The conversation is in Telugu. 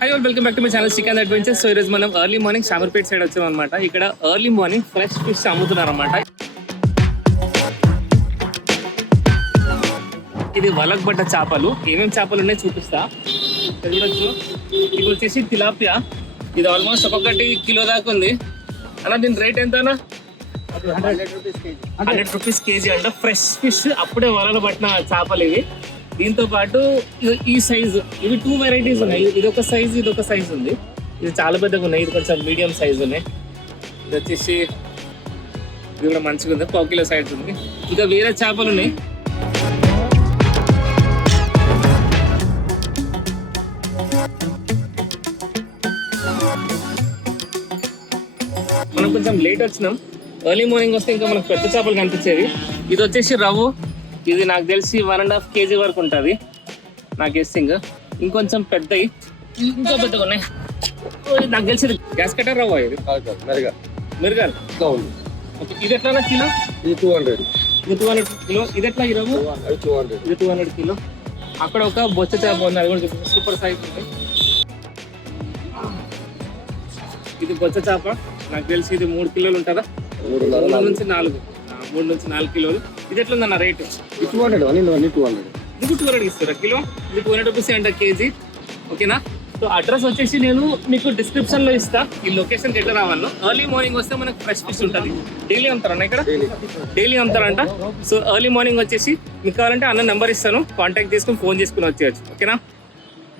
High all welcome back to my channel chicken adventures. So ఈరోజు మనం ఎర్లీ మార్నింగ్ షామర్పేట్ సైడ్ వచ్చాం అనమాట. ఇక్కడ ఎర్లీ మార్నింగ్ ఫ్రెష్ ఫిష్ అమ్ముతున్నారు అనమాట. ఇది వలకబడ్డ చేపలు. ఏమేమి చేపలు ఉన్నాయో చూపిస్తా. చూడొచ్చు. ఇది వచ్చేసి తిలాపియా. ఇది ఆల్మోస్ట్ ఒక్కొక్కటి కిలో దాకా ఉంది అన్న. దీని రేట్ ఎంతనా? 100 రూపీస్ కేజీ అంట. ఫ్రెష్ ఫిష్ అప్పుడే వలలో పట్టిన చేపలు ఇవి. దీంతో పాటు ఈ సైజు ఇవి 2 వెరైటీస్ ఉన్నాయి. ఇది ఒక సైజు, ఇది ఒక సైజు ఉంది. ఇది చాలా పెద్దగా ఉన్నాయి. ఇది కొంచెం మీడియం సైజు ఉన్నాయి. ఇది వచ్చేసి ఇది కూడా మంచిగా ఉంది. 1 కిలో సైజ్ ఉంది. ఇంకా వేరే చేపలు ఉన్నాయి. మనం కొంచెం లేట్ వచ్చినాం. ఎర్లీ మార్నింగ్ వస్తే ఇంకా మనకు పెద్ద చేపలు కనిపించేవి. ఇది వచ్చేసి రవ్వు. ఇది నాకు తెలిసి 1.5 కేజీ వరకు ఉంటుంది నా గెస్సింగ్. ఇంకొంచెం పెద్దవి, ఇంకో పెద్దగా ఉన్నాయి. నాకు తెలిసి గ్యాస్ కట్టర్ రవ్వ. ఇది మిరగాలు. ఓకే, ఇది ఎట్లా కిలో? ఇది 200. ఇది 200 కిలో. ఇది ఎట్లా ఈ రవ్వు? 200. ఇది 200 కిలో. అక్కడ ఒక బొచ్చ చేప ఉంది, అది కూడా సూపర్ సైజ్ ఉంది. ఇది బొచ్చ చేప. నాకు తెలిసి ఇది 3 కిలోలు ఉంటుందా? 3 నుంచి 4 కిలోలు. ఇది ఎట్లుందన్న రేటు? 200. ఇది 200 ఇస్తారా కిలో? ఇది 200 రూపీస్ అంట కేజీ. ఓకేనా? సో అడ్రస్ వచ్చేసి నేను మీకు డిస్క్రిప్షన్ లో ఇస్తా. ఈ లొకేషన్ ఎట్లా రావాలో. ఎర్లీ మార్నింగ్ వస్తే మనకు ఫ్రెష్ ఫిష్ ఉంటుంది. డైలీ అమ్ముతారన్న ఇక్కడ? డైలీ అమ్ముతారంట. సో ఎర్లీ మార్నింగ్ వచ్చేసి మీకు కావాలంటే అన్న నెంబర్ ఇస్తాను, కాంటాక్ట్ చేసుకుని ఫోన్ చేసుకుని వచ్చేయచ్చు. ఓకేనా?